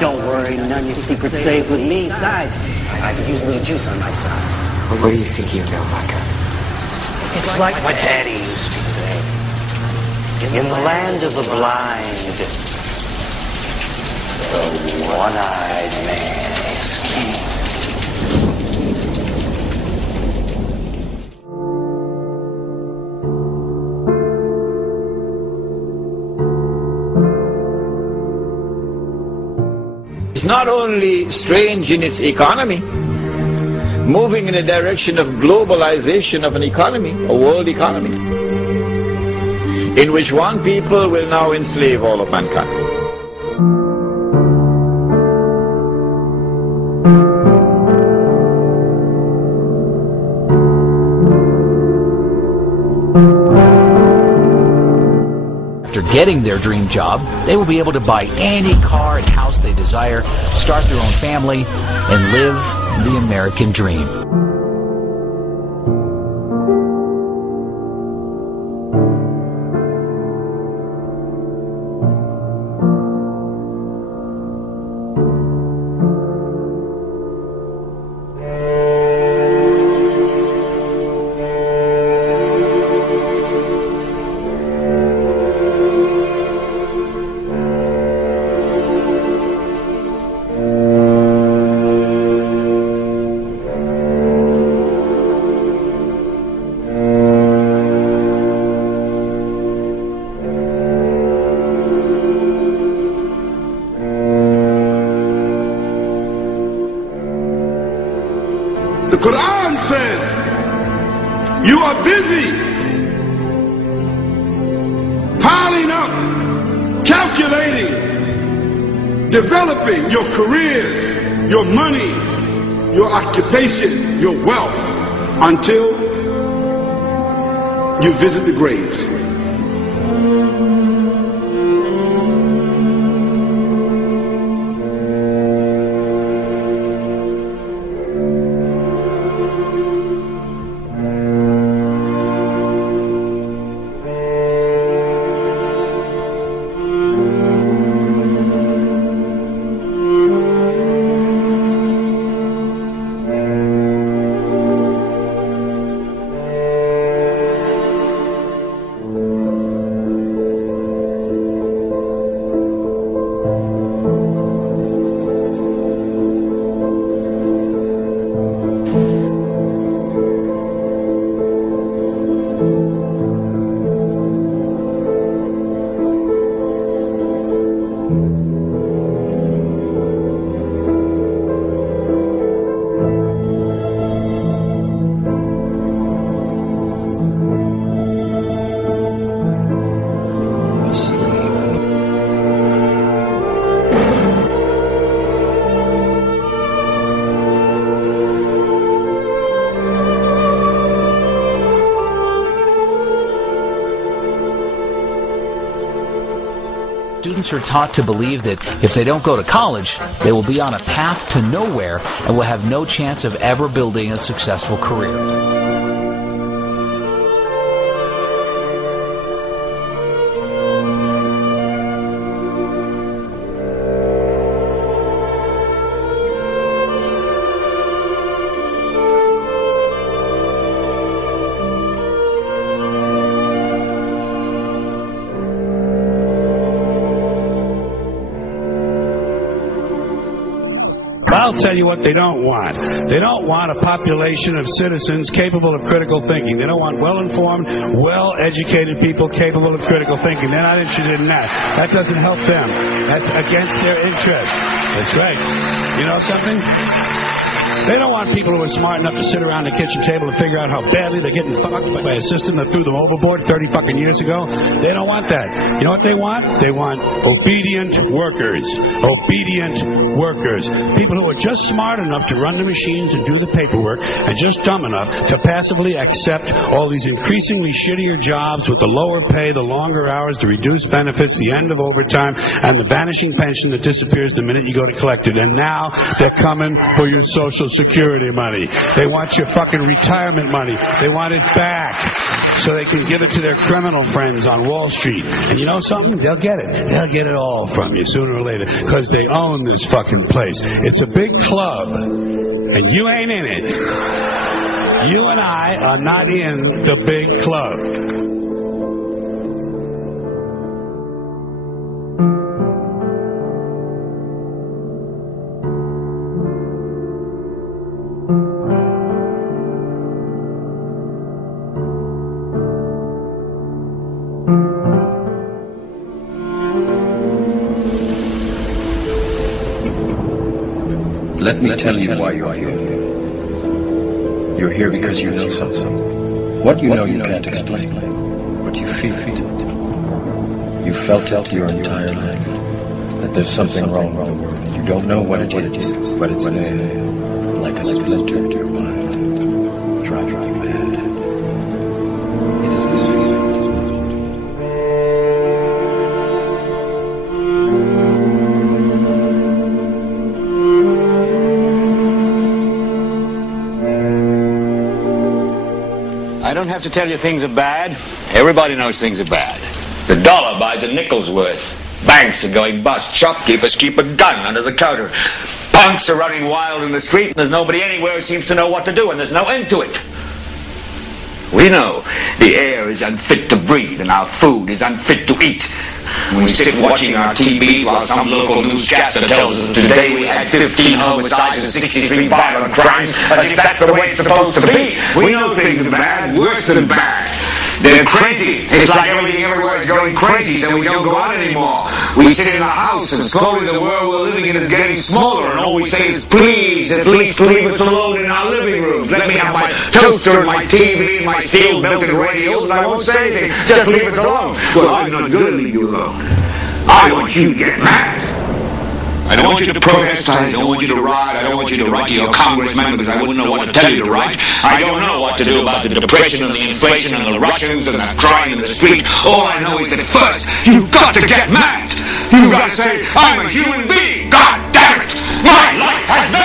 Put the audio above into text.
Don't worry, none of your secret's safe with me. Besides, I could use a little juice on my side. What do you think here, Membutakan? It's like what Daddy used to say. In the land of the blind, the one-eyed man is king. It's not only strange in its economy, moving in the direction of globalization of an economy, a world economy, in which one people will now enslave all of mankind. After getting their dream job, they will be able to buy any car and house they desire, start their own family, and live the American dream. The Quran says, you are busy piling up, calculating, developing your careers, your money, your occupation, your wealth, until you visit the graves. Students are taught to believe that if they don't go to college, they will be on a path to nowhere and will have no chance of ever building a successful career. I'll tell you what they don't want. They don't want a population of citizens capable of critical thinking. They don't want well-informed, well-educated people capable of critical thinking. They're not interested in that. That doesn't help them. That's against their interest. That's right. You know something? They don't want people who are smart enough to sit around the kitchen table and figure out how badly they're getting fucked by a system that threw them overboard 30 fucking years ago. They don't want that. You know what they want? They want obedient workers. Obedient workers. People who are just smart enough to run the machines and do the paperwork, and just dumb enough to passively accept all these increasingly shittier jobs with the lower pay, the longer hours, the reduced benefits, the end of overtime, and the vanishing pension that disappears the minute you go to collect it. And now they're coming for your Social Social Security money. They want your fucking retirement money. They want it back so they can give it to their criminal friends on Wall Street. And you know something? They'll get it. They'll get it all from you sooner or later because they own this fucking place. It's a big club, and you ain't in it. You and I are not in the big club. Let me tell you why you're here. You're here because you know something. What you know you can't explain, but you feel it. You felt it your entire life, that there's something wrong with the world. You don't know what it is, but it's there, like a splinter to your mind, driving you mad. It is this feeling. I don't have to tell you things are bad. Everybody knows things are bad. The dollar buys a nickel's worth. Banks are going bust. Shopkeepers keep a gun under the counter. Punks are running wild in the street, and there's nobody anywhere who seems to know what to do, and there's no end to it. We know the air is unfit to breathe, and our food is unfit to eat. We sit watching our TVs while some local newscaster tells us that today we had 15 homicides and 63 violent crimes, as if that's the way it's supposed to be. We know things are bad, worse than bad. They're crazy. It's like everything everywhere is going crazy, so we don't go out anymore. We sit in the house, and slowly the world we're living in is getting smaller, and all we say is, please, at least leave us alone in our living rooms. Let me have my toaster and my TV and my steel-belted radios, and I won't say anything. Just leave us alone. Well, I'm not going to leave you alone. I want you to get mad. I don't want you to protest. I don't want you to riot. I don't want you to write to your congressman because I wouldn't know what to tell you to write. I don't know what to do about the depression and the inflation and the Russians and the crime in the street. All I know is that first, you've got to get mad. You've got to say, I'm a human being. God damn it. My life has no